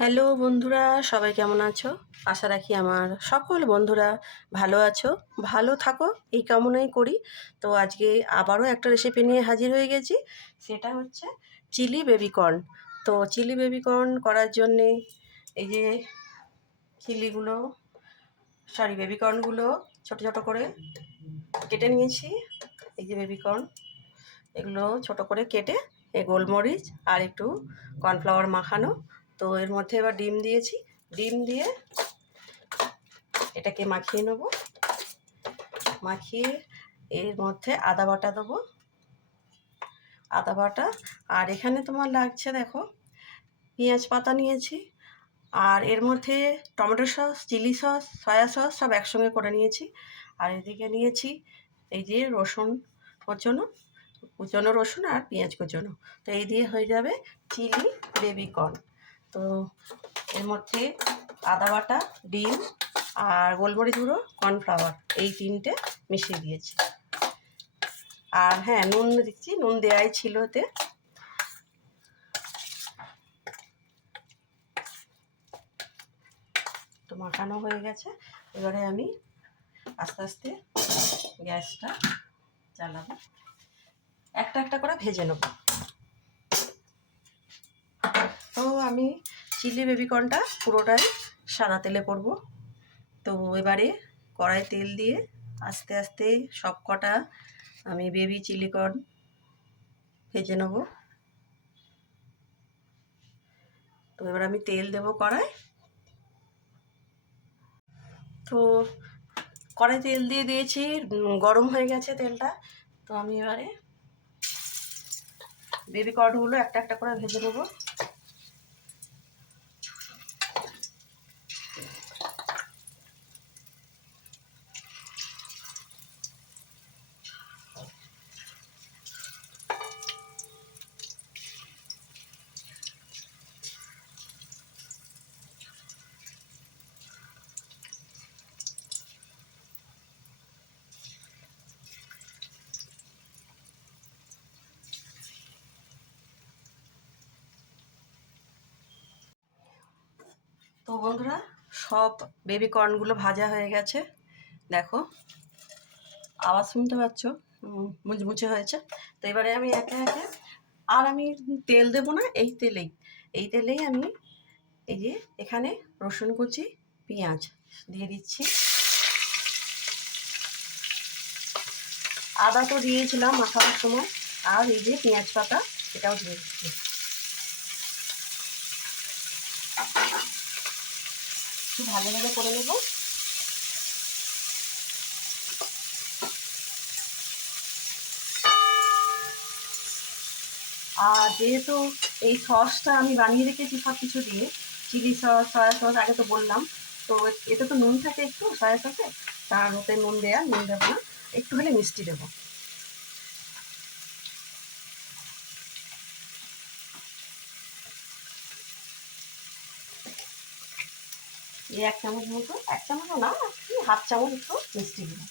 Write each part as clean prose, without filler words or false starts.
Hello বন্ধুরা, সবাই কেমন আছো? আশা রাখি আমার সকল বন্ধুরা ভালো আছো, ভালো থাকো এই কামনাই করি। তো আজকে আবারও একটা রেসিপি নিয়ে হাজির হয়ে গেছি, সেটা হচ্ছে চিলি বেবিকর্ন। তো চিলি বেবিকর্ন করার জন্যে এই যে চিলিগুলো বেবিকর্নগুলো ছোট ছোট করে কেটে নিয়েছি। এই যে বেবিকর্ন, এগুলো ছোট করে কেটে গোলমরিচ আর একটু কর্নফ্লাওয়ার মাখানো। তো এর মধ্যে এবার ডিম দিয়েছি, ডিম দিয়ে এটাকে মাখিয়ে নেব। মাখিয়ে এর মধ্যে আদা বাটা দেবো, আদা বাটা। আর এখানে তোমার লাগছে দেখো পেঁয়াজ পাতা নিয়েছি, আর এর মধ্যে tomato sauce, chilli sauce, soya sauce সব একসঙ্গে করে নিয়েছি। আর এদিকে নিয়েছি এই যে রসুন কুচনো, কুচনো রসুন আর পেঁয়াজ কুচনো। তো এই দিয়ে হয়ে যাবে চিলি বেবিকর্ন। তো এর মধ্যে আদা বাটা, ডিম আর গোলমরিচ গুঁড়ো, কর্নফ্লাওয়ার, এই তিনটে মিশিয়ে দিয়েছি। আর হ্যাঁ, নুন দিচ্ছি, নুন দেওয়াই ছিল এতে। তো মাখানো হয়ে গেছে, এবারে আমি আস্তে আস্তে গ্যাসটা চালাবো, একটা একটা করে ভেজে নেব। তো আমি চিলি বেবিকর্নটা পুরোটাই সাদা তেলে করব। তো এবারে কড়াই তেল দিয়ে আস্তে আস্তে সব কটা আমি বেবি চিলি কর্ন ভেজে নেব। তো এবার আমি তেল দেবো কড়াই। তো কড়াই তেল দিয়ে দিয়েছি, গরম হয়ে গেছে তেলটা। তো আমি এবারে বেবি কর্নগুলো একটা একটা করে ভেজে নেবো। তো বন্ধুরা, সব বেবি কর্নগুলো ভাজা হয়ে গেছে, দেখো আওয়াজ শুনতে পাচ্ছ, মুচমুচে হয়েছে। তো এবারে আমি একে একে, আর আমি তেল দেবো না, এই তেলেই আমি এই যে এখানে রসুন কুচি, পেঁয়াজ দিয়ে দিচ্ছি। আদা তো দিয়েছিলাম মাখানোর সময়, আর এই যে পেঁয়াজ পাতা, এটাও দিয়ে দিচ্ছি। একটু ভালোভাবে করে নেবো। আর যেহেতু এই সসটা আমি বানিয়ে রেখেছি সব কিছু দিয়ে, চিলি সস, সয়া সস, আগে তো বললাম। তো এতে তো নুন থাকে একটু সয়া সসে, তার ওতে নুন দেবো না, একটু হলে মিষ্টি দেবো। এই 1 চামচ মতো, 1 চামচও না, হাফ চামচ একটু মিষ্টি দেবো।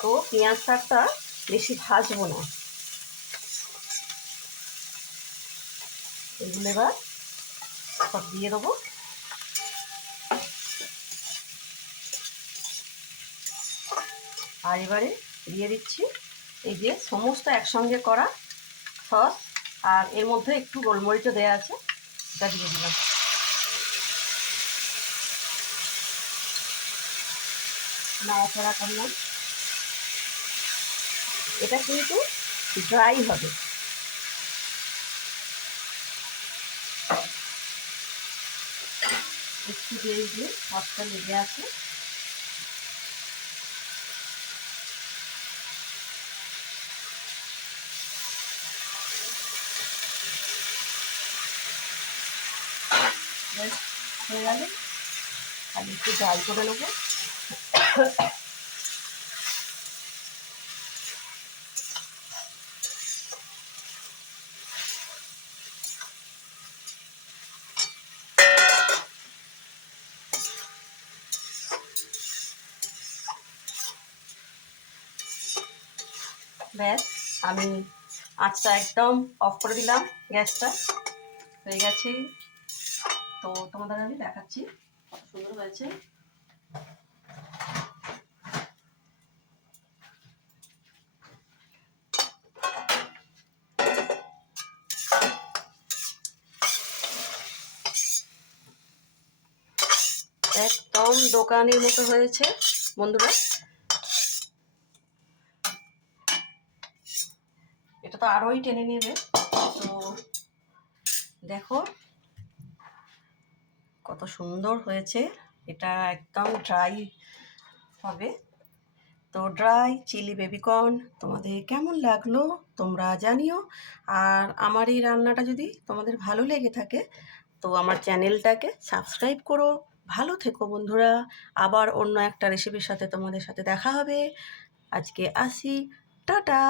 তো পেঁয়াজ শাকটা বেশি ভাজবো না, এগুলো এবার সব দিয়ে দেবো। আর এবারে দিয়ে দিচ্ছি এই যে সমস্ত একসঙ্গে করা সস, আর এর মধ্যে একটু গোলমরিচও দেওয়া আছে, এটা দিয়ে দিলাম। নাড়াচাড়া করলাম। এটা কিন্তু ড্রাই হবে, একটু দিয়ে দিয়ে সসটা লেগে আছে। হয়ে গেলে খালি একটু ড্রাই করে নেবো। ব্যাস, আমি আঁচটা একদম অফ করে দিলাম, গ্যাসটা হয়ে গেছে। তো তোমাদের আমি দেখাচ্ছি কত সুন্দর হয়েছে। একদম দোকানের মতো হয়েছে বন্ধুরা। এটা তো আরোই টেনে নেবে। তো দেখো কত সুন্দর হয়েছে। এটা একদম ড্রাই হবে। তো ড্রাই চিলি বেবিকর্ন তোমাদের কেমন লাগলো তোমরা জানিও। আর আমার এই রান্নাটা যদি তোমাদের ভালো লেগে থাকে তো আমার চ্যানেলটাকে সাবস্ক্রাইব করো। ভালো থেকো বন্ধুরা। আবার অন্য একটা রেসিপির সাথে তোমাদের সাথে দেখা হবে। আজকে আসি, টাটা।